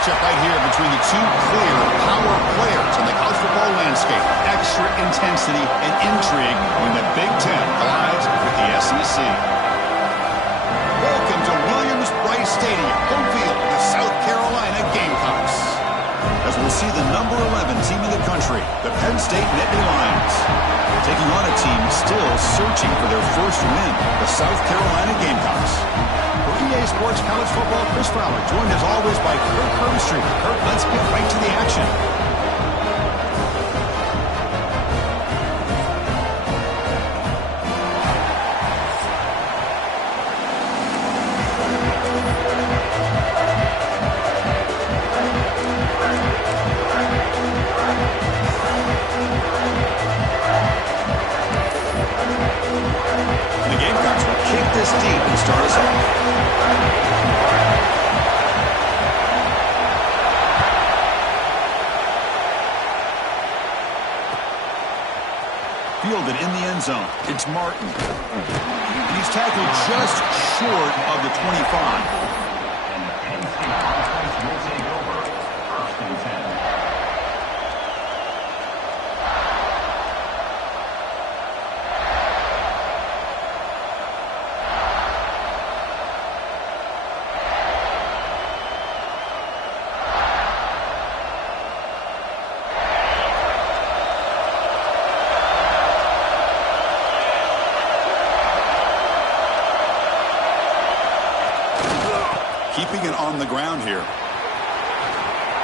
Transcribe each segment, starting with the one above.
matchup right here between the two clear power players in the college football landscape. Extra intensity and intrigue when the Big Ten collides with the SEC. Welcome to Williams-Brice Stadium, home field of the South Carolina Gamecocks. As we'll see the number 11 team in the country, the Penn State Nittany Lions, taking on a team still searching for their first win, the South Carolina Gamecocks. For EA Sports College Football, Chris Fowler, joined as always by Kurt Herbstreit. Kurt, let's get right to the action. The Gamecocks will kick this deep and start us off. Fielded in the end zone. It's Martin. And he's tackled just short of the 25. Keeping it on the ground here.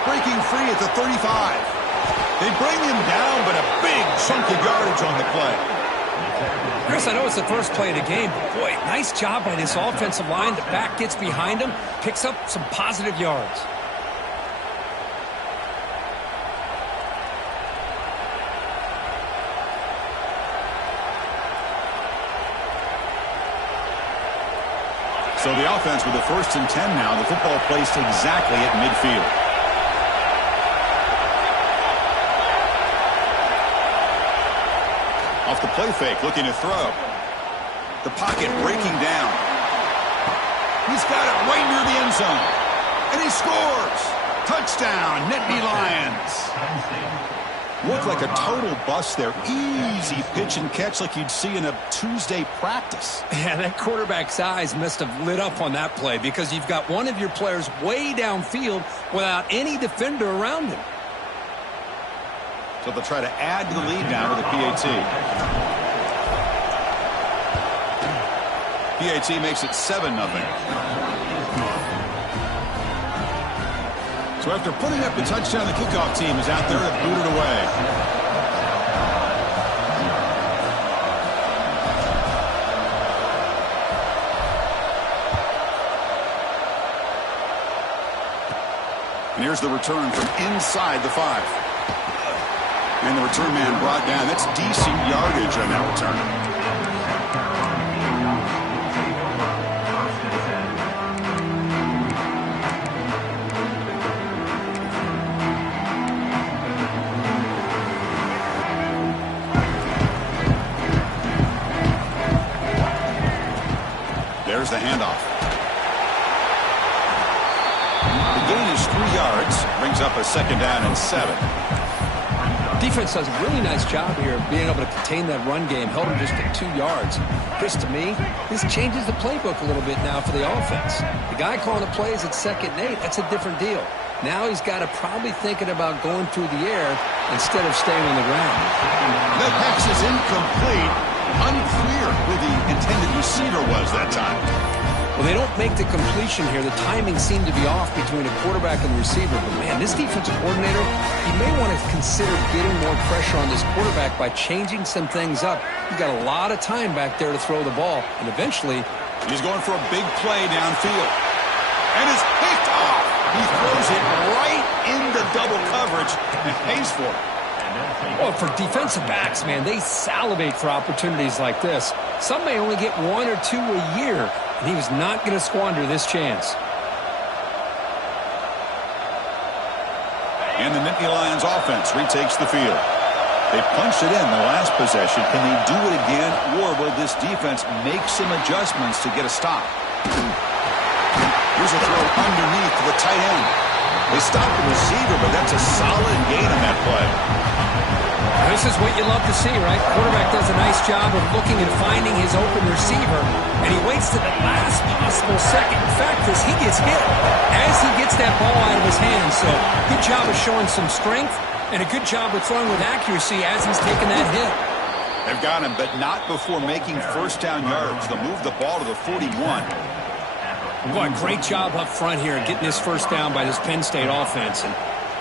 Breaking free at the 35. They bring him down, but a big chunk of yardage on the play. Chris, I know it's the first play of the game, but boy, nice job by this offensive line. The back gets behind him, picks up some positive yards. So the offense with the 1st and 10 now. The football placed exactly at midfield. Off the play fake, looking to throw. The pocket breaking down. He's got it right near the end zone. And he scores. Touchdown, Nittany Lions. Looked like a total bust there. Easy pitch and catch like you'd see in a Tuesday practice. Yeah, that quarterback's eyes must have lit up on that play because you've got one of your players way downfield without any defender around him. So they'll try to add to the lead now to the PAT. PAT makes it 7-0. So after putting up the touchdown, the kickoff team is out there to boot it away. And here's the return from inside the 5. And the return man brought down. That's decent yardage on that return. There's the handoff. The gain is 3 yards. Brings up a 2nd down and 7. Defense does a really nice job here of being able to contain that run game. Held him just at 2 yards. Chris, to me, this changes the playbook a little bit now for the offense. The guy calling the plays at 2nd and 8, that's a different deal. Now he's got to probably thinking about going through the air instead of staying on the ground. The pass is incomplete. Unclear who the intended receiver was that time. Well, they don't make the completion here. The timing seemed to be off between a quarterback and the receiver. But, man, this defensive coordinator, he may want to consider getting more pressure on this quarterback by changing some things up. He's got a lot of time back there to throw the ball. And eventually, he's going for a big play downfield. And it's picked off. He throws it right into double coverage and pays for it. Well, for defensive backs, man, they salivate for opportunities like this. Some may only get 1 or 2 a year, and he was not going to squander this chance. And the Nittany Lions offense retakes the field. They punched it in the last possession. Can they do it again, or will this defense make some adjustments to get a stop? Here's a throw underneath to the tight end. They stopped the receiver, but that's a solid gain on that play. This is what you love to see, right? Quarterback does a nice job of looking and finding his open receiver, and he waits to the last possible second. In fact, as he gets hit, as he gets that ball out of his hands. So good job of showing some strength, and a good job of throwing with accuracy as he's taking that hit. They've got him, but not before making first down yards. They'll move the ball to the 41. Boy, great job up front here getting this first down by this Penn State offense. And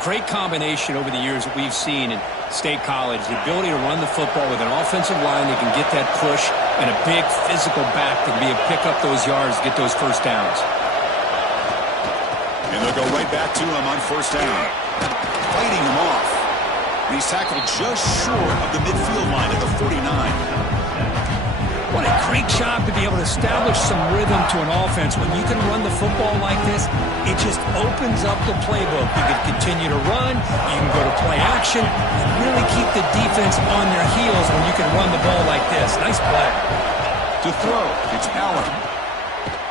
great combination over the years that we've seen in State College. The ability to run the football with an offensive line that can get that push and a big physical back that can pick up those yards, get those first downs. And they'll go right back to him on first down. Fighting him off. And he's tackled just short of the midfield line at the 49. What a great job to be able to establish some rhythm to an offense. When you can run the football like this, it just opens up the playbook. You can continue to run, you can go to play action, and really keep the defense on their heels when you can run the ball like this. Nice play. To throw, it's Allen.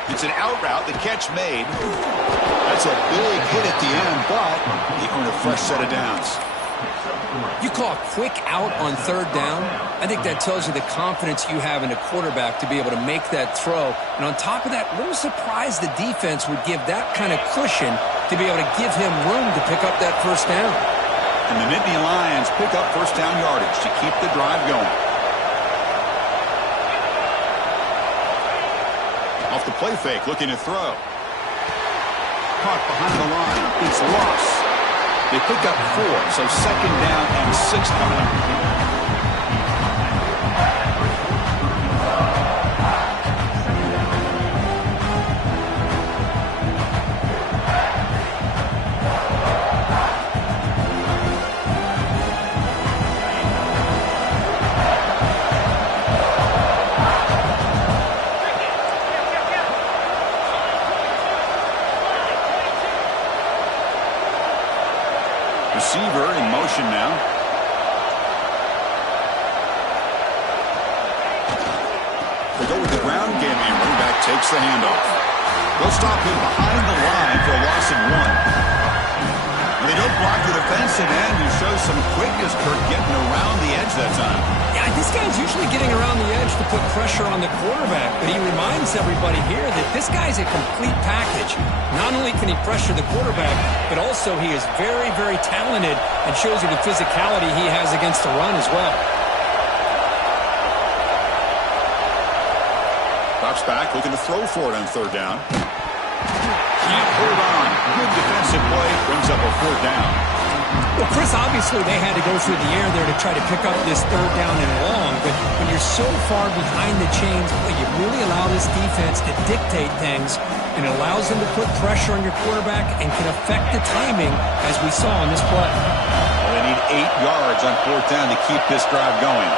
It's an out route, the catch made. That's a big hit at the end, but he earned a fresh set of downs. You call a quick out on third down. I think that tells you the confidence you have in a quarterback to be able to make that throw. And on top of that, a little surprised the defense would give that kind of cushion to be able to give him room to pick up that first down. And the Nittany Lions pick up first down yardage to keep the drive going. Off the play fake, looking to throw. Caught behind the line. It's lost. They pick up 4, so second down and 6 coming up. Receiver in motion now. They go with the ground game, and running back takes the handoff. They'll stop him behind the line for a loss of 1. They don't block the defensive end, who shows some quickness, Kirk, getting around the edge that time. Yeah, this guy's usually getting around the edge to put pressure on the quarterback, but he reminds everybody here that this guy's a complete package. Not only can he pressure the quarterback, but also he is very, very talented and shows you the physicality he has against the run as well. Drops back, looking to throw for it on third down. Can't hold on. Good defensive play, brings up a fourth down. Well, Chris, obviously they had to go through the air there to try to pick up this third down and long, but when you're so far behind the chains, boy, you really allow this defense to dictate things, and it allows them to put pressure on your quarterback and can affect the timing, as we saw on this play. Well, they need 8 yards on fourth down to keep this drive going.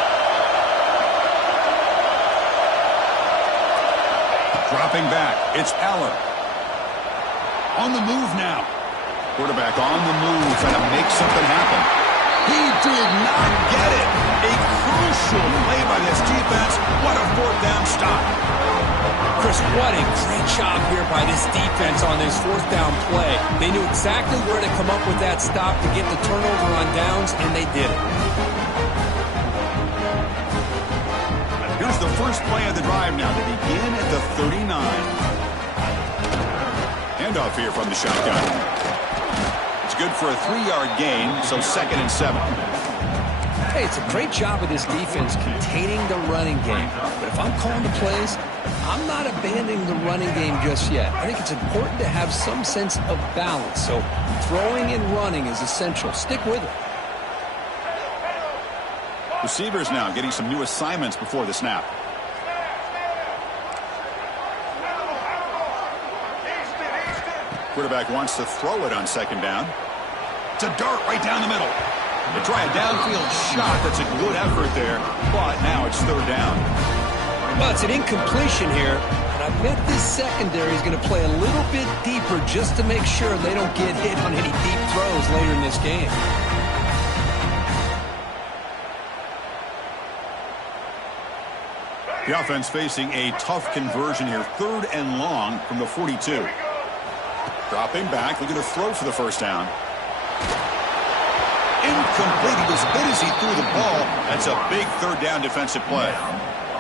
Dropping back, it's Allen. On the move now. Quarterback on the move, trying to make something happen. He did not get it. A crucial play by this defense. What a fourth down stop. Chris, what a great job here by this defense on this fourth down play. They knew exactly where to come up with that stop to get the turnover on downs, and they did it. Here's the first play of the drive now to begin at the 39. Handoff here from the shotgun. It's good for a 3-yard gain, so second and 7. Hey, it's a great job of this defense containing the running game. But if I'm calling the plays, I'm not abandoning the running game just yet. I think it's important to have some sense of balance. So throwing and running is essential. Stick with it. Receivers now getting some new assignments before the snap. Quarterback wants to throw it on second down. It's a dart right down the middle. They try a downfield shot. That's a good effort there, but now it's third down. Well, it's an incompletion here, but I bet this secondary is going to play a little bit deeper just to make sure they don't get hit on any deep throws later in this game. The offense facing a tough conversion here. 3rd and long from the 42. Dropping back, looking to throw for the first down. Incomplete. He was hit as he threw the ball. That's a big third down defensive play.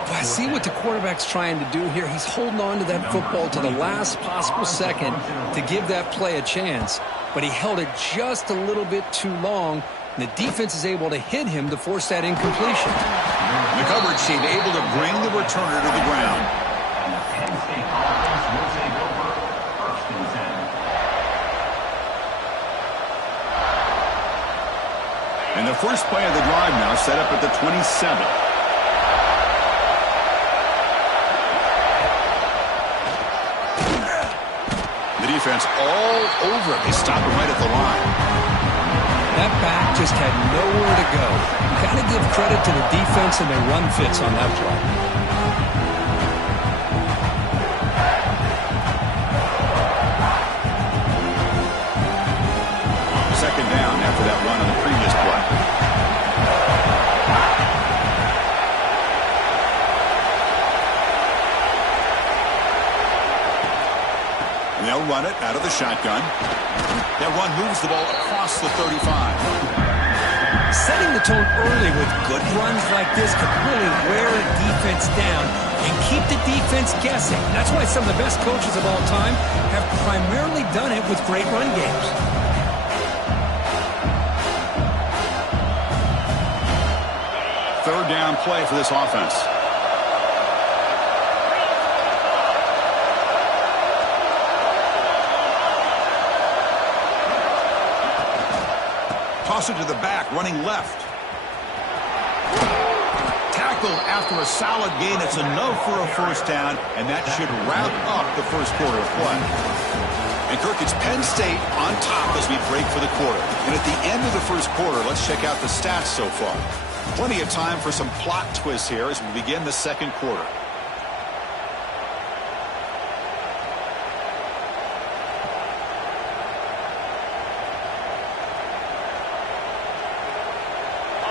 I see what the quarterback's trying to do here. He's holding on to that football to the last possible second to give that play a chance. But he held it just a little bit too long. And the defense is able to hit him to force that incompletion. The coverage team able to bring the returner to the ground. And the first play of the drive now set up at the 27. The defense all over it. They stop him right at the line. That back just had nowhere to go. You got to give credit to the defense and their run fits on that play. Second down after that run on the previous play. And they'll run it out of the shotgun. That run moves the ball across the 35. Setting the tone early with good runs like this could really wear a defense down and keep the defense guessing. That's why some of the best coaches of all time have primarily done it with great run games. Third down play for this offense. Toss it to the back, running left. Tackled after a solid gain. It's enough for a first down, and that should wrap up the first quarter of play. And Kirk, it's Penn State on top as we break for the quarter. And at the end of the first quarter, let's check out the stats so far. Plenty of time for some plot twists here as we begin the second quarter.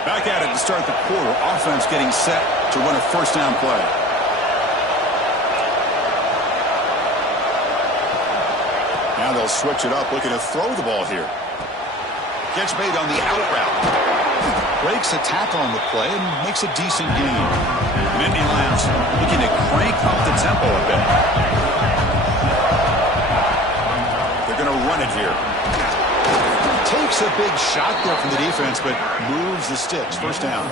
Back at it to start the quarter. Offense getting set to run a first down play. Now they'll switch it up, looking to throw the ball here. Catch made on the out route. Breaks a tackle on the play and makes a decent gain. And Nittany Lions looking to crank up the tempo a bit. They're going to run it here. Takes a big shot there from the defense, but moves the sticks. First down.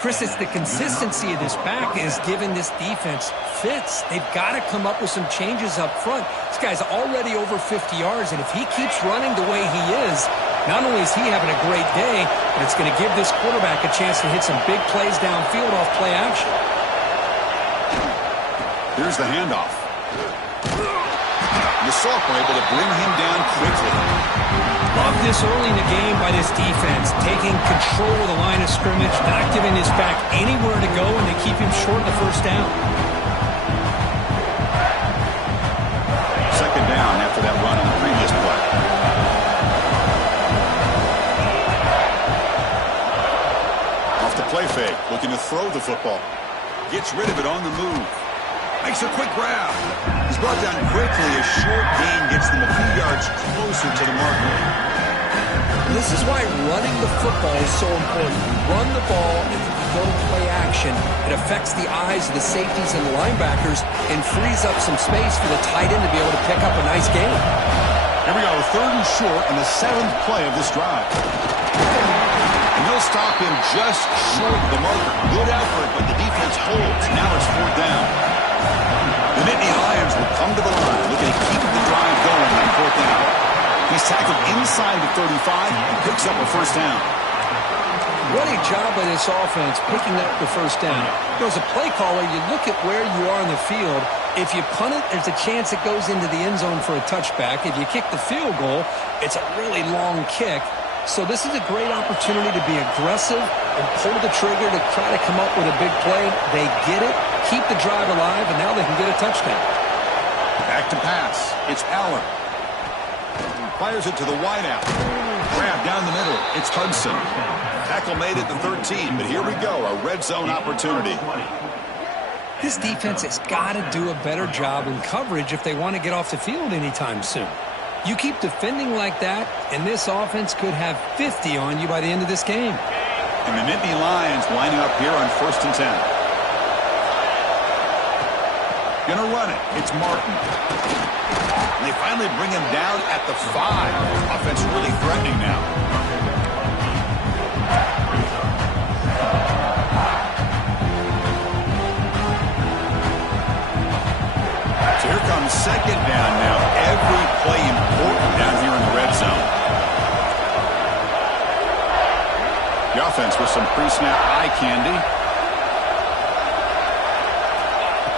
Chris, it's the consistency of this back is giving this defense fits. They've got to come up with some changes up front. This guy's already over 50 yards, and if he keeps running the way he is, not only is he having a great day, but it's going to give this quarterback a chance to hit some big plays downfield off play action. Here's the handoff. The Sophomore able to bring him down quickly. Love this early in the game by this defense, taking control of the line of scrimmage, not giving this back anywhere to go, and they keep him short of the first down. Second down after that run on the previous play. Off the play fake, looking to throw the football. Gets rid of it on the move. Makes a quick grab. He's brought down quickly. A short gain gets them a few yards closer to the marker. This is why running the football is so important. You run the ball and you go to play action. It affects the eyes of the safeties and the linebackers and frees up some space for the tight end to be able to pick up a nice gain. Here we go, third and short on the seventh play of this drive. And they'll stop him just short of the marker. Good effort, but the defense holds. Now it's fourth down. The Nittany Lions will come to the line, looking to keep the drive going on fourth down. He's tackled inside the 35 and picks up a first down. What a job by this offense picking up the first down. As a play caller, you look at where you are in the field. If you punt it, there's a chance it goes into the end zone for a touchback. If you kick the field goal, it's a really long kick. So this is a great opportunity to be aggressive and pull the trigger to try to come up with a big play. They get it, keep the drive alive, and now they can get a touchdown. Back to pass. It's Allen. Fires it to the wideout. Grab down the middle. It's Hudson. Tackle made at the 13, but here we go, a red zone opportunity. This defense has got to do a better job in coverage if they want to get off the field anytime soon. You keep defending like that, and this offense could have 50 on you by the end of this game. And the Nittany Lions lining up here on 1st and 10. Gonna run it. It's Martin. And they finally bring him down at the 5. Offense really threatening now. So here comes 2nd down now. Every play important down here in the red zone. The offense with some pre-snap eye candy.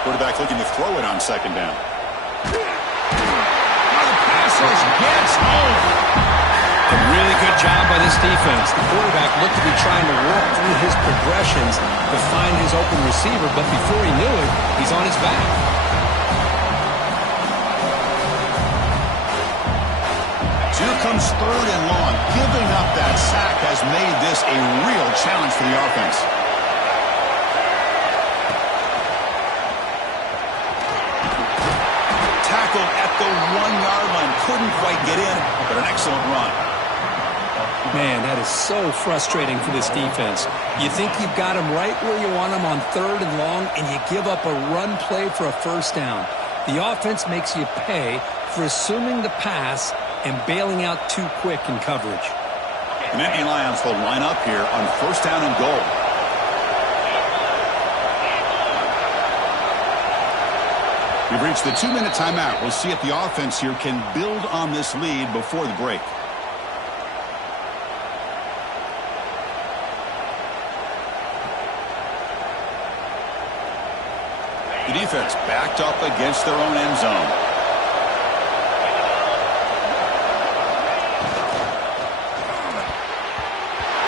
Quarterback looking to throw it on 2nd down. The pass rush gets home. A really good job by this defense. The quarterback looked to be trying to work through his progressions to find his open receiver, but before he knew it, he's on his back. So here comes 3rd and long. Giving up that sack has made this a real challenge for the offense. Tackled at the 1-yard line. Couldn't quite get in, but an excellent run. Man, that is so frustrating for this defense. You think you've got them right where you want them on 3rd and long, and you give up a run play for a 1st down. The offense makes you pay for assuming the pass and bailing out too quick in coverage. The Nittany Lions will line up here on 1st down and goal. We've reached the 2-minute timeout. We'll see if the offense here can build on this lead before the break. The defense backed up against their own end zone.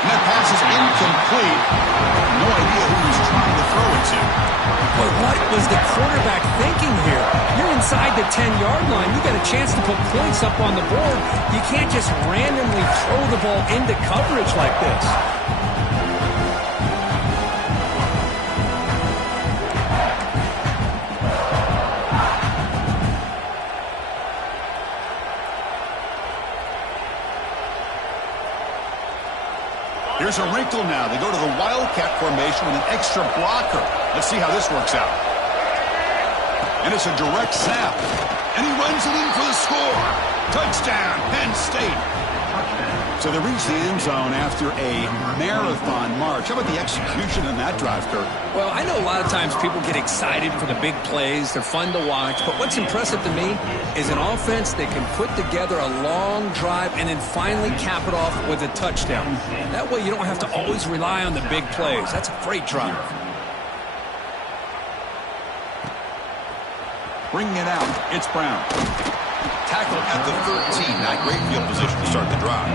And that pass is incomplete. No idea who he's trying to throw it to. But what was the quarterback thinking here? You're inside the 10-yard line. You got a chance to put points up on the board. You can't just randomly throw the ball into coverage like this. Here's a wrinkle now. They go to the Wildcat formation with an extra blocker. Let's see how this works out. And it's a direct snap. And he runs it in for the score. Touchdown, Penn State. So they reach the end zone after a marathon march. How about the execution in that drive, Kirk? Well, I know a lot of times people get excited for the big plays. They're fun to watch. But what's impressive to me is an offense that can put together a long drive and then finally cap it off with a touchdown. That way you don't have to always rely on the big plays. That's a great drive. Bringing it out, it's Brown. Tackled at the 13. Not great field position to start the drive.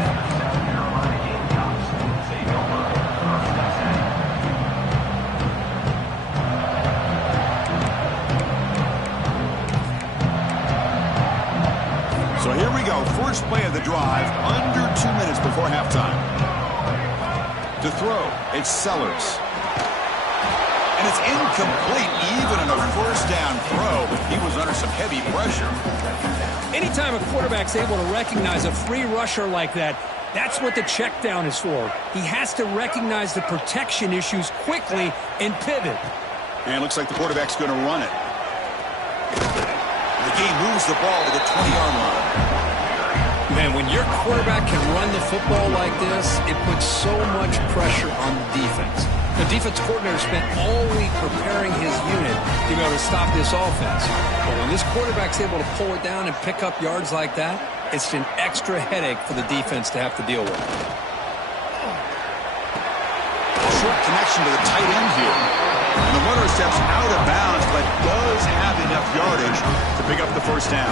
So here we go. First play of the drive, under 2 minutes before halftime. To throw, it's Sellers. And it's incomplete even in a first down throw. He was under some heavy pressure. Anytime a quarterback's able to recognize a free rusher like that, that's what the check down is for. He has to recognize the protection issues quickly and pivot. And it looks like the quarterback's going to run it. The game moves the ball to the 20-yard line. Man, when your quarterback can run the football like this, it puts so much pressure on the defense. The defense coordinator spent all week preparing his unit to be able to stop this offense. But when this quarterback's able to pull it down and pick up yards like that, it's an extra headache for the defense to have to deal with. Short connection to the tight end here. And the runner steps out of bounds, but does have enough yardage to pick up the first down.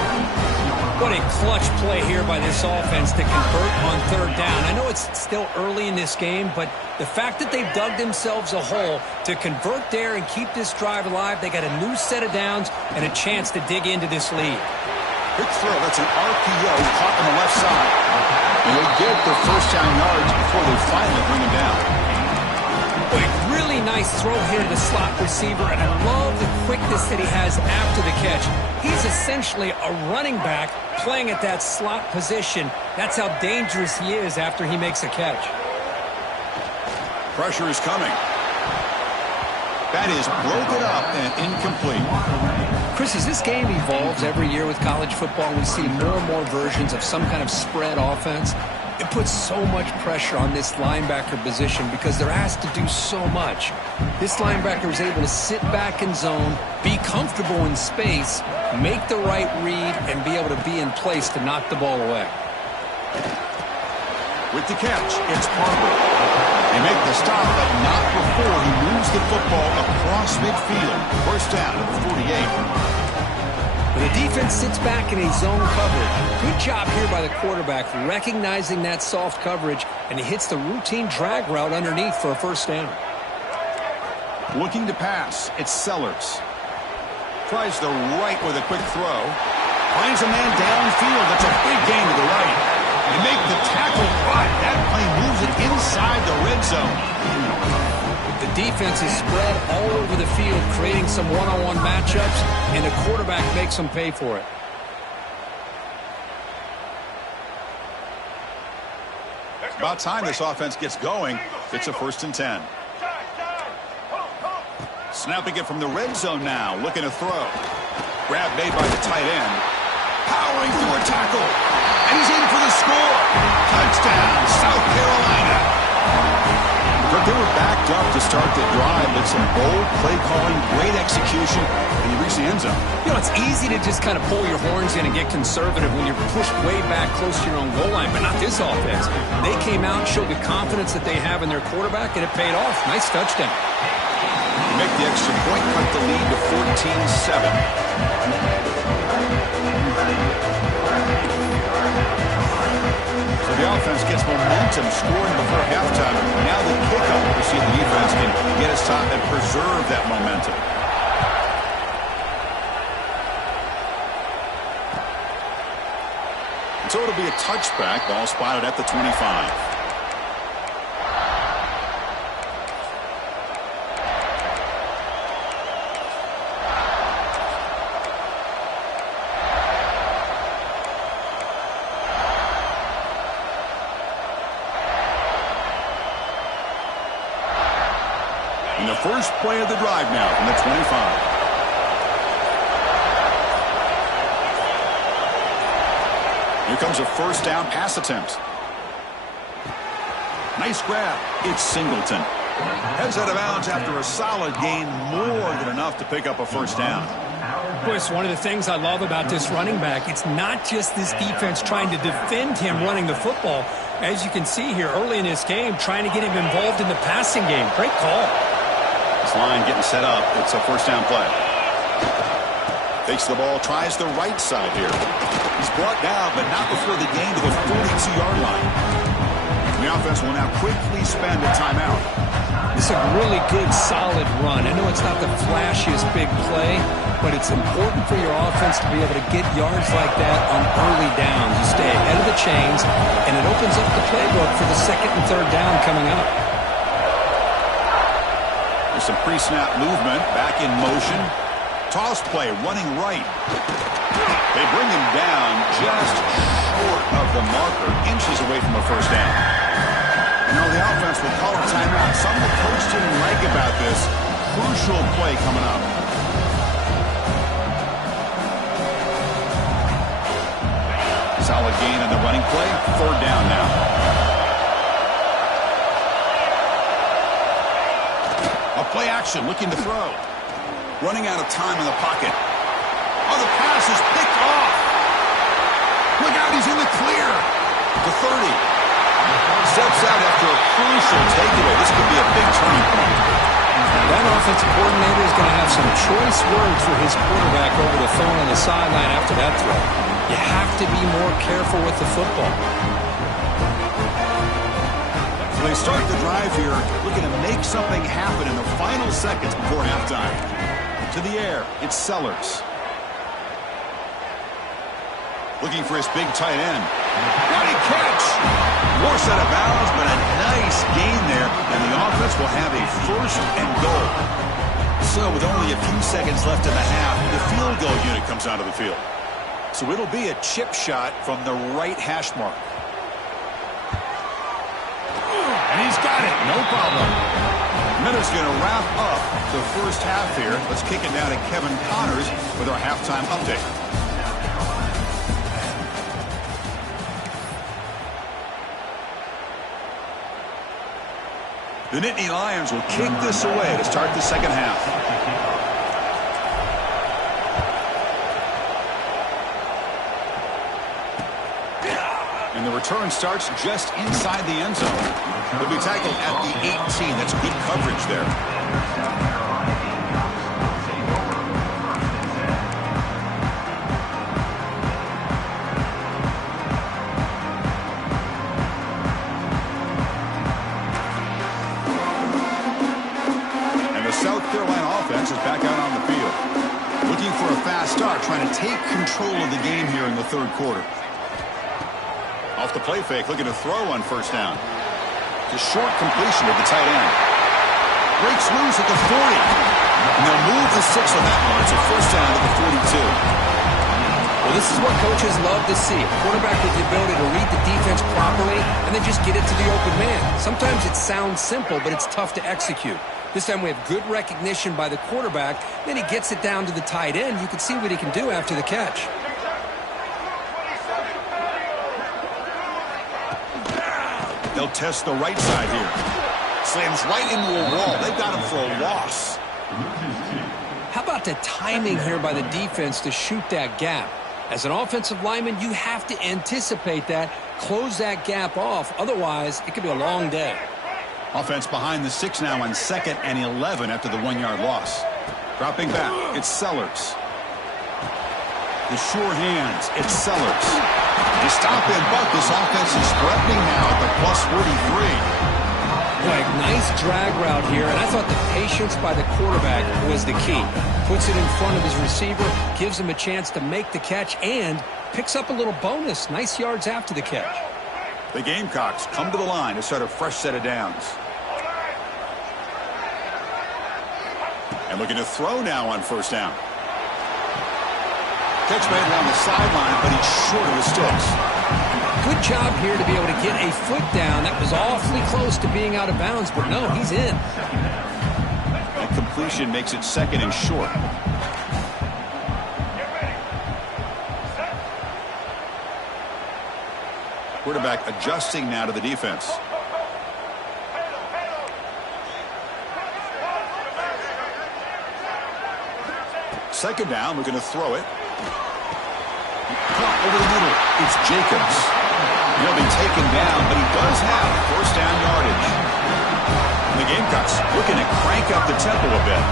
What a clutch play here by this offense to convert on third down. I know it's still early in this game, but the fact that they've dug themselves a hole to convert there and keep this drive alive, they got a new set of downs and a chance to dig into this lead. Quick throw. That's an RPO caught on the left side. And they get the first down yards before they finally bring him down. Boy, really nice throw here to the slot receiver, and I love the quickness that he has after the catch. He's essentially a running back playing at that slot position. That's how dangerous he is after he makes a catch. Pressure is coming. That is broken up and incomplete. Chris, as this game evolves every year with college football, we see more and more versions of some kind of spread offense. It puts so much pressure on this linebacker position because they're asked to do so much. This linebacker is able to sit back in zone, be comfortable in space, make the right read, and be able to be in place to knock the ball away. With the catch, it's Harper. They make the stop, but not before he moves the football across midfield. First down at the 48. When the defense sits back in a zone coverage, good job here by the quarterback recognizing that soft coverage, and he hits the routine drag route underneath for a first down. Looking to pass, it's Sellers. Tries the right with a quick throw. Finds a man downfield. That's a big gain to the right. They make the tackle, but that play moves it inside the red zone. The defense is spread all over the field, creating some one-on-one matchups, and the quarterback makes them pay for it. About time this offense gets going. It's a 1st and 10. Snapping it from the red zone now, looking to throw. Grab made by the tight end. Powering through a tackle. And he's in for the score. Touchdown, South Carolina. They were backed up to start the drive, but some bold play calling, great execution, and you reach the end zone. You know, it's easy to just kind of pull your horns in and get conservative when you're pushed way back close to your own goal line, but not this offense. They came out, showed the confidence that they have in their quarterback, and it paid off. Nice touchdown. Make the extra point, cut the lead to 14-7. So the offense gets momentum, scoring before halftime. Now the kickoff, we see the defense can get a stop and preserve that momentum. So it'll be a touchback, ball spotted at the 25. And the first play of the drive now from the 25. Here comes a first down pass attempt. Nice grab. It's Singleton. Heads out of bounds after a solid gain, more than enough to pick up a first down. Boy, it's one of the things I love about this running back. It's not just this defense trying to defend him running the football. As you can see here early in this game, trying to get him involved in the passing game. Great call. This line getting set up. It's a first down play. Takes the ball, tries the right side here. He's brought down, but not before the gain to the 42-yard line. The offense will now quickly spend a timeout. This is a really good, solid run. I know it's not the flashiest big play, but it's important for your offense to be able to get yards like that on early downs. You stay ahead of the chains, and it opens up the playbook for the second and third down coming up. There's some pre-snap movement, back in motion. Toss play, running right. They bring him down just short of the marker, inches away from a first down. You know, the offense will call a timeout. Something the coach didn't like about this. Crucial play coming up. Solid gain on the running play. Third down now. A play action, looking to throw. Running out of time in the pocket. Oh, the pass is picked off. Look out, he's in the clear. The 30. Steps out after a crucial takeaway. This could be a big turning point. That offensive coordinator is going to have some choice words for his quarterback over the phone on the sideline after that throw. You have to be more careful with the football. So they start the drive here, looking to make something happen in the final seconds before halftime. To the air, it's Sellers. Looking for his big tight end. What a catch! Forced out of bounds, but a nice gain there, and the offense will have a first and goal. So with only a few seconds left in the half, the field goal unit comes onto the field. So it'll be a chip shot from the right hash mark. And he's got it, no problem. Minute's going to wrap up the first half here. Let's kick it down to Kevin Connors with our halftime update. The Nittany Lions will kick this away to start the second half. And the return starts just inside the end zone. They'll be tackled at the 18. That's good coverage there. South Carolina offense is back out on the field. Looking for a fast start, trying to take control of the game here in the third quarter. Off the play fake, looking to throw on first down. The short completion of the tight end. Breaks loose at the 40. And they'll move the 6 on that one. It's a first down at the 42. Well, this is what coaches love to see. A quarterback with the ability to read the defense properly and then just get it to the open man. Sometimes it sounds simple, but it's tough to execute. This time we have good recognition by the quarterback. Then he gets it down to the tight end. You can see what he can do after the catch. They'll test the right side here. Slams right into a wall. They've got him for a loss. How about the timing here by the defense to shoot that gap? As an offensive lineman, you have to anticipate that, close that gap off. Otherwise, it could be a long day. Offense behind the 6 now on 2nd and 11 after the 1-yard loss. Dropping back, it's Sellers. The sure hands, it's Sellers. They stop and buck. This offense is threatening now at the plus 43. Like, nice drag route here, and I thought the patience by the quarterback was the key. Puts it in front of his receiver, gives him a chance to make the catch, and picks up a little bonus. Nice yards after the catch. The Gamecocks come to the line to start a fresh set of downs. And looking to throw now on first down. Catch made along the sideline, but he's short of the sticks. Good job here to be able to get a foot down. That was awfully close to being out of bounds, but no, he's in. That completion makes it 2nd and short. Quarterback adjusting now to the defense. Second down, we're going to throw it. Caught over the middle. It's Jacobs. He'll be taken down, but he does have first down yardage. And the Gamecocks looking to crank up the tempo a bit.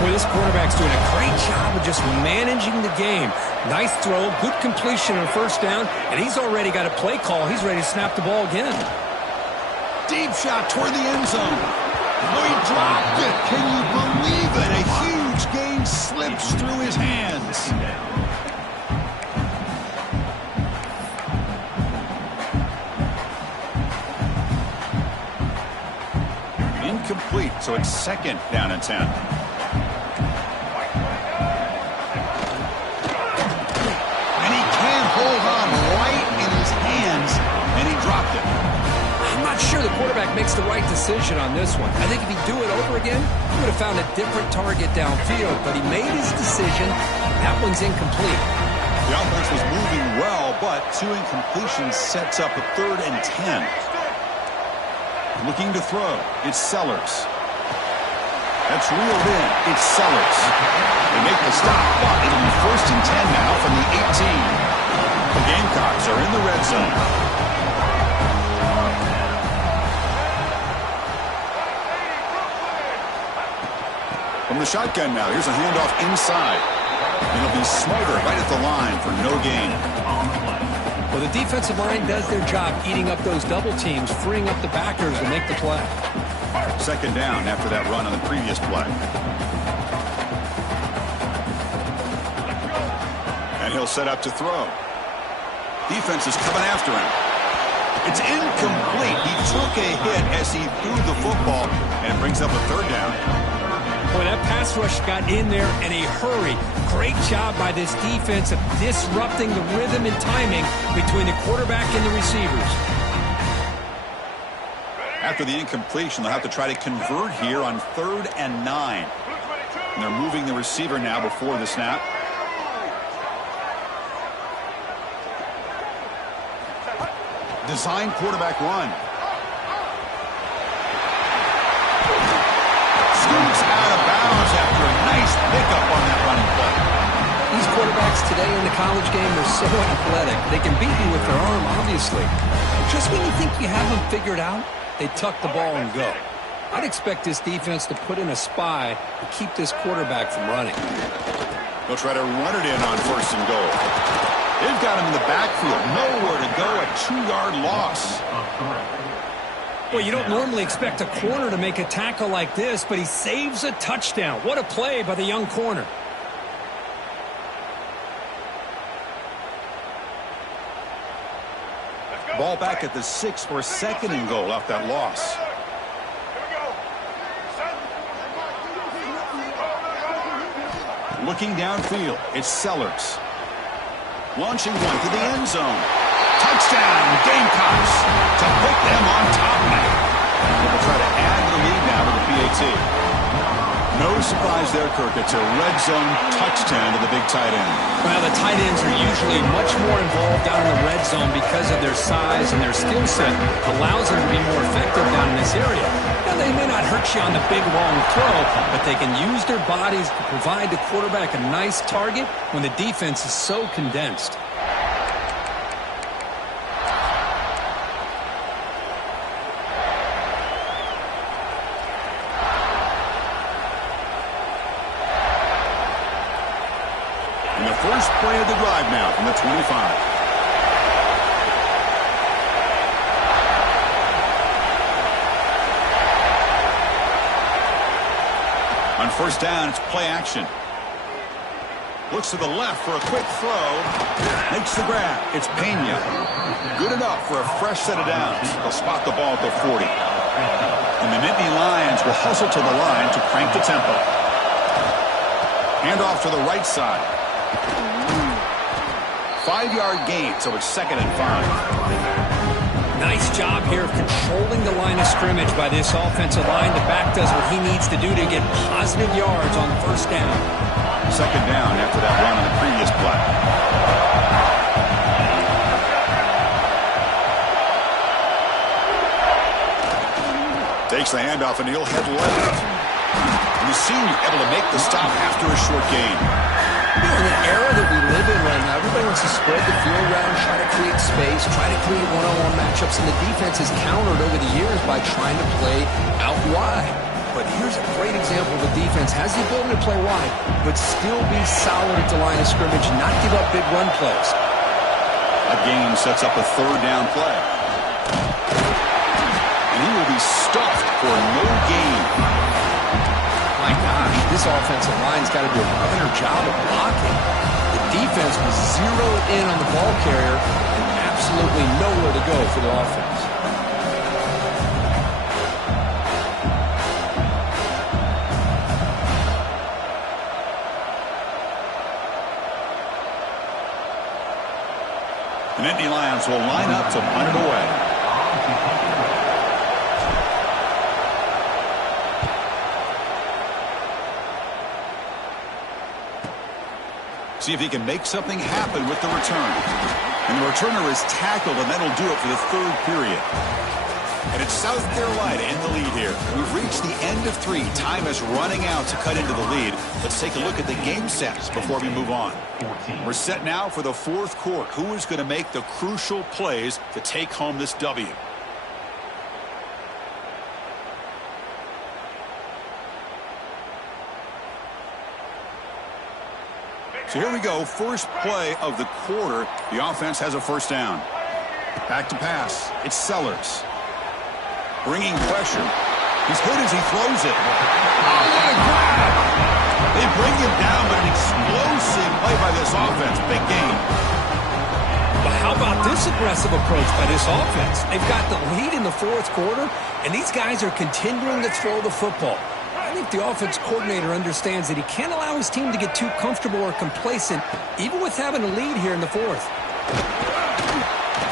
Boy, this quarterback's doing a great job of just managing the game. Nice throw, good completion on first down, and he's already got a play call. He's ready to snap the ball again. Deep shot toward the end zone. Oh, he dropped it. Can you believe it? A huge gain slips through his hands. Incomplete, so it's 2nd down and 10. Hold on right in his hands, and he dropped it. I'm not sure the quarterback makes the right decision on this one. I think if he'd do it over again, he would have found a different target downfield, but he made his decision. That one's incomplete. The offense was moving well, but 2 incompletions sets up a 3rd and 10. Looking to throw, it's Sellers. That's reeled in, it's Sellers. They make the stop, but it'll be 1st and 10 now from the 18. The Gamecocks are in the red zone. From the shotgun now, here's a handoff inside. It'll be Smarter right at the line for no gain. Well, the defensive line does their job eating up those double teams, freeing up the backers to make the play. 2nd down after that run on the previous play. And he'll set up to throw. Defense is coming after him. It's incomplete. He took a hit as he threw the football, and it brings up a third down. Boy, that pass rush got in there in a hurry. Great job by this defense of disrupting the rhythm and timing between the quarterback and the receivers. After the incompletion, they'll have to try to convert here on 3rd and 9. And they're moving the receiver now before the snap. Design quarterback run. Scoots out of bounds after a nice pickup on that running play. These quarterbacks today in the college game are so athletic. They can beat you with their arm, obviously. Just when you think you have them figured out, they tuck the ball and go. I'd expect this defense to put in a spy to keep this quarterback from running. They'll try to run it in on 1st and goal. They've got him in the backfield. Nowhere to go. A 2-yard loss. Well, you don't normally expect a corner to make a tackle like this, but he saves a touchdown. What a play by the young corner. Ball back at the 6 for 2nd and goal off that loss. Looking downfield, it's Sellers. Launching one to the end zone. Touchdown, Gamecocks, to put them on top now. They'll try to add to the lead now with the PAT. No surprise there, Kirk. It's a red zone touchdown to the big tight end. Well, the tight ends are usually much more involved down in the red zone because of their size and their skill set allows them to be more effective down in this area. Now, they may not hurt you on the big, long throw, but they can use their bodies to provide the quarterback a nice target when the defense is so condensed. And the first play of the drive now from the 25. On 1st down, it's play action. Looks to the left for a quick throw. Makes the grab. It's Pena. Good enough for a fresh set of downs. They'll spot the ball at the 40. And the Nittany Lions will hustle to the line to crank the tempo. Hand off to the right side. 5-yard gain, so it's 2nd and 5. Nice job here of controlling the line of scrimmage by this offensive line. The back does what he needs to do to get positive yards on 1st down. 2nd down after that run on the previous play. Takes the handoff and he'll head left. And the senior able to make the stop after a short gain. In the era that we live in right now, everybody wants to spread the field around, try to create space, try to create one-on-one matchups, and the defense has countered over the years by trying to play out wide. But here's a great example of a defense has the ability to play wide, but still be solid at the line of scrimmage, not give up big run plays. A gain sets up a 3rd down play. And he will be stuffed for no gain. My gosh, this offensive line's got to do a better job of blocking. The defense was zeroed in on the ball carrier and absolutely nowhere to go for the offense. The Nittany Lions will line up to punt it away. See if he can make something happen with the return. And the returner is tackled, and that'll do it for the 3rd period. And it's South Carolina in the lead here. We've reached the end of 3. Time is running out to cut into the lead. Let's take a look at the game stats before we move on. We're set now for the 4th quarter. Who is going to make the crucial plays to take home this W? So here we go, first play of the quarter. The offense has a 1st down. Back to pass. It's Sellers. Bringing pressure. He's good as he throws it. Oh, what a grab! They bring him down, but an explosive play by this offense. Big game. But how about this this aggressive approach by this offense. They've got the lead in the fourth quarter, and these guys are continuing to throw the football. I think the offense coordinator understands that he can't allow his team to get too comfortable or complacent, even with having a lead here in the fourth.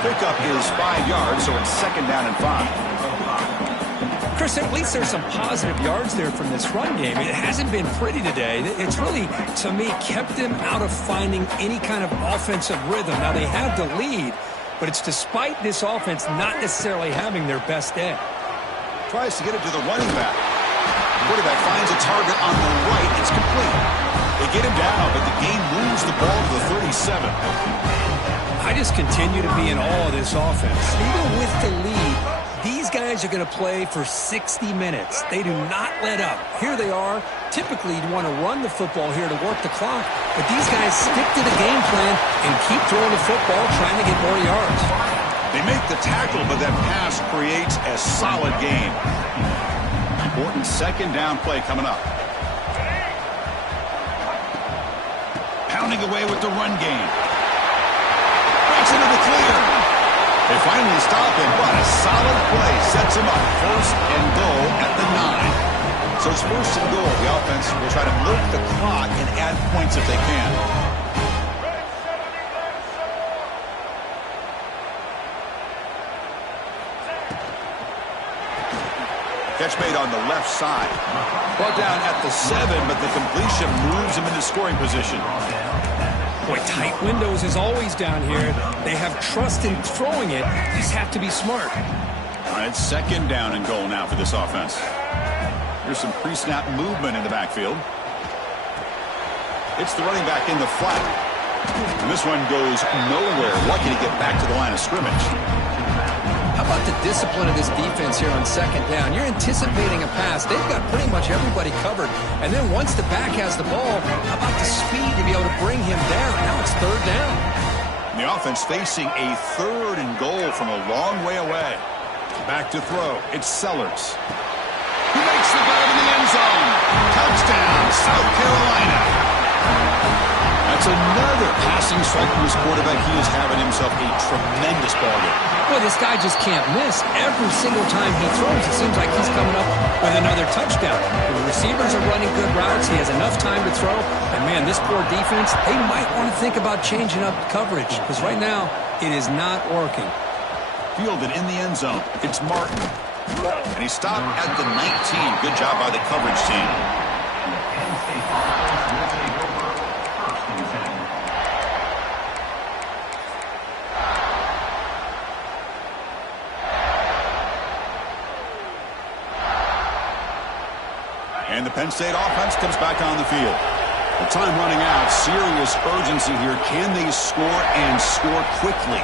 Pickup is 5 yards, so it's second down and 5. Chris, at least there's some positive yards there from this run game. It hasn't been pretty today. It's really, to me, kept them out of finding any kind of offensive rhythm. Now, they have the lead, but it's despite this offense not necessarily having their best day. Tries to get it to the running back. Quarterback finds a target on the right. It's complete. They get him down, but the game moves the ball to the 37. I just continue to be in awe of this offense. Even with the lead, these guys are going to play for 60 minutes. They do not let up. Here they are. Typically, you'd want to run the football here to work the clock, but these guys stick to the game plan and keep throwing the football, trying to get more yards. They make the tackle, but that pass creates a solid gain. Important second down play coming up. Pounding away with the run game. Breaks into the clear. They finally stop him, but a solid play sets him up. First and goal at the 9. So it's first and goal. The offense will try to milk the clock and add points if they can. Catch made on the left side. Ball down at the 7, but the completion moves him into scoring position. Boy, tight windows is always down here. They have trust in throwing it. Just have to be smart. All right, second down and goal now for this offense. Here's some pre-snap movement in the backfield. It's the running back in the flat. And this one goes nowhere. Lucky to get back to the line of scrimmage. How about the discipline of this defense here on second down? You're anticipating a pass. They've got pretty much everybody covered. And then once the back has the ball, how about the speed to be able to bring him down? Now it's third down. The offense facing a third and goal from a long way away. Back to throw. It's Sellers. He makes the grab in the end zone. Touchdown, South Carolina. That's another passing strike from his quarterback. He is having himself a tremendous ball game. Boy, this guy just can't miss. Every single time he throws, it seems like he's coming up with another touchdown. The receivers are running good routes. He has enough time to throw. And, man, this poor defense, they might want to think about changing up coverage because right now it is not working. Fielded in the end zone. It's Martin. And he stopped at the 19. Good job by the coverage team. And the Penn State offense comes back on the field. The time running out. Serious urgency here. Can they score and score quickly?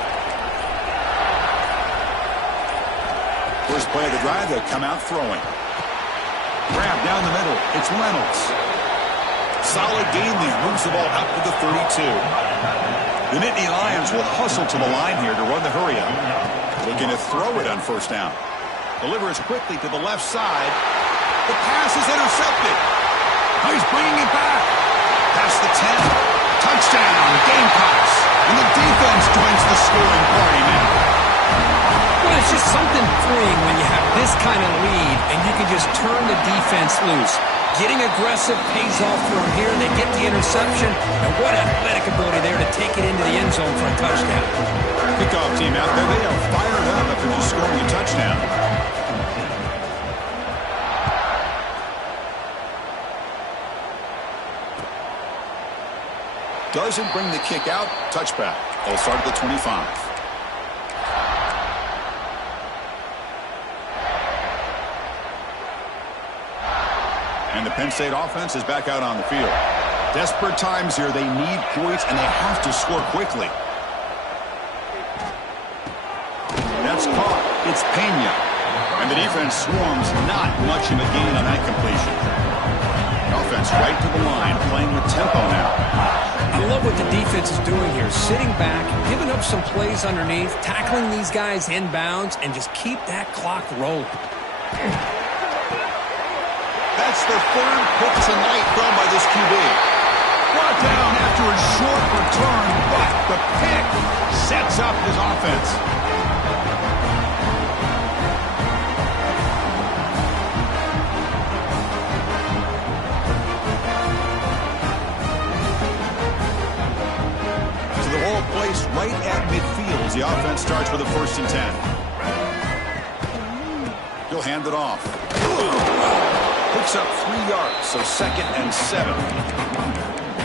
First play of the drive, they'll come out throwing. Grab down the middle. It's Reynolds. Solid gain there. Moves the ball out to the 32. The Nittany Lions will hustle to the line here to run the hurry up. Looking to throw it on first down. Delivers quickly to the left side. The pass is intercepted. Oh, he's bringing it back. Past the 10. Touchdown, Gamecocks. And the defense joins the scoring party now. Well, it's just something freeing when you have this kind of lead and you can just turn the defense loose. Getting aggressive pays off for them here. They get the interception. And what athletic ability there to take it into the end zone for a touchdown. Kickoff team out there. They are fired up after just scoring a touchdown. Doesn't bring the kick out. Touchback. They'll start at the 25. And the Penn State offense is back out on the field. Desperate times here. They need points, and they have to score quickly. That's caught. It's Pena. And the defense swarms. Not much of a gain on that completion. Offense right to the line, playing with tempo now. I love what the defense is doing here. Sitting back, giving up some plays underneath, tackling these guys inbounds, and just keep that clock rolling. That's the third pick tonight thrown by this QB. Brought down after a short return, but The pick sets up his offense. So the ball placed right at midfield as the offense starts with a 1st and 10. He'll hand it off. Picks up 3 yards, so 2nd and 7.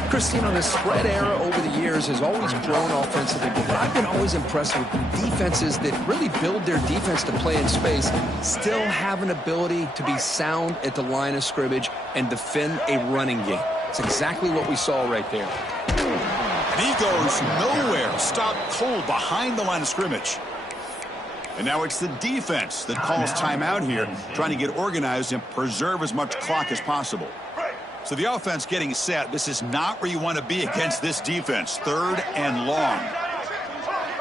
Chris, you know, the spread era over the years has always grown offensively, but I've been always impressed with defenses that really build their defense to play in space, still have an ability to be sound at the line of scrimmage and defend a running game. It's exactly what we saw right there. And he goes nowhere. Stopped cold behind the line of scrimmage. And now it's the defense that calls timeout here, trying to get organized and preserve as much clock as possible. So the offense getting set. This is not where you want to be against this defense. 3rd and long.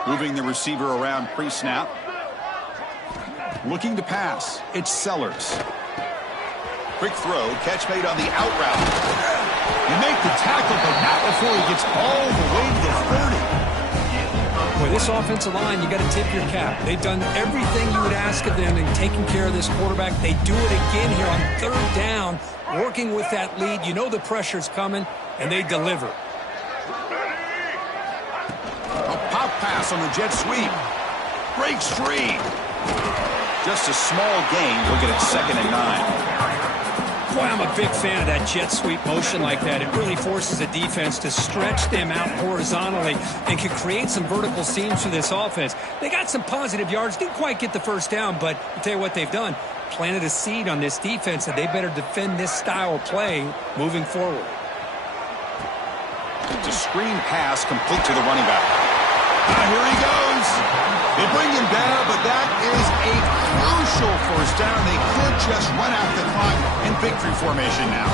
Moving the receiver around pre-snap. Looking to pass. It's Sellers. Quick throw. Catch made on the out route. You make the tackle, but not before he gets all the way to the 30. With this offensive line, you got to tip your cap. They've done everything you would ask of them in taking care of this quarterback. They do it again here on 3rd down, working with that lead. You know the pressure's coming, and they deliver. A pop pass on the jet sweep. Breaks free. Just a small gain. Look at it, 2nd and 9. Boy, I'm a big fan of that jet sweep motion like that. It really forces a defense to stretch them out horizontally and can create some vertical seams for this offense. They got some positive yards, didn't quite get the 1st down, but I'll tell you what they've done. Planted a seed on this defense that they better defend this style of play moving forward. It's a screen pass complete to the running back. Here he goes. They bring him down, but that is a crucial 1st down. They could just run out the clock in victory formation now.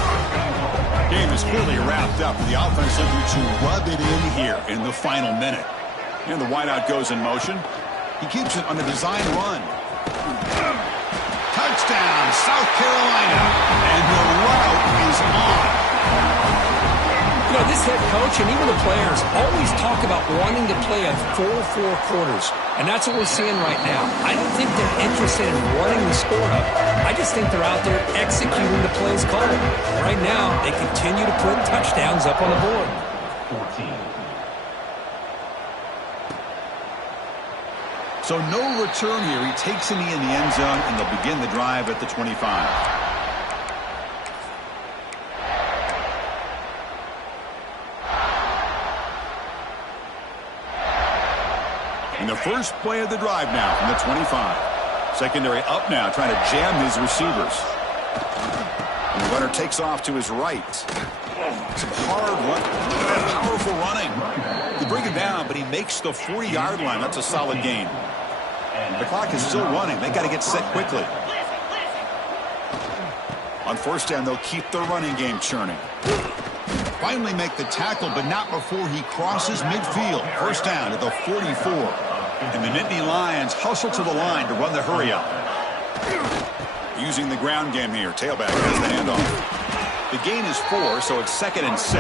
Game is clearly wrapped up. The offense looking to rub it in here in the final minute. And the wideout goes in motion. He keeps it on a design run. Touchdown, South Carolina. And the route is on. You know, this head coach and even the players always talk about wanting to play a full 4 quarters. And that's what we're seeing right now. I don't think they're interested in running the score up. I just think they're out there executing the plays called. Right now, they continue to put touchdowns up on the board. 14. So no return here. He takes a knee in the end zone, and they'll begin the drive at the 25. And the first play of the drive now from the 25. Secondary up now, trying to jam his receivers. And the runner takes off to his right. Some hard run. Look at that powerful running. They bring him down, but he makes the 40-yard line. That's a solid gain. The clock is still running. They got to get set quickly. On 1st down, they'll keep the running game churning. Finally make the tackle, but not before he crosses midfield. 1st down at the 44. And the Nittany Lions hustle to the line to run the hurry up. Using the ground game here. Tailback has the handoff. The gain is 4, so it's 2nd and 6.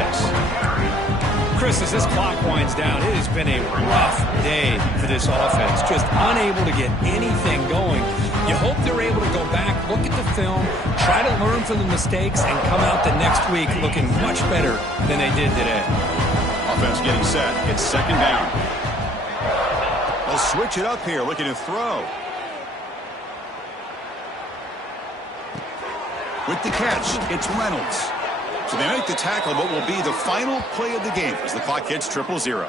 Chris, as this clock winds down, it has been a rough day for this offense. Just unable to get anything going. You hope they're able to go back, look at the film, try to learn from the mistakes, and come out the next week looking much better than they did today. Offense getting set. It's 2nd down. They'll switch it up here, looking to throw. With the catch, it's Reynolds. So they make the tackle, but will be the final play of the game as the clock hits 0-0.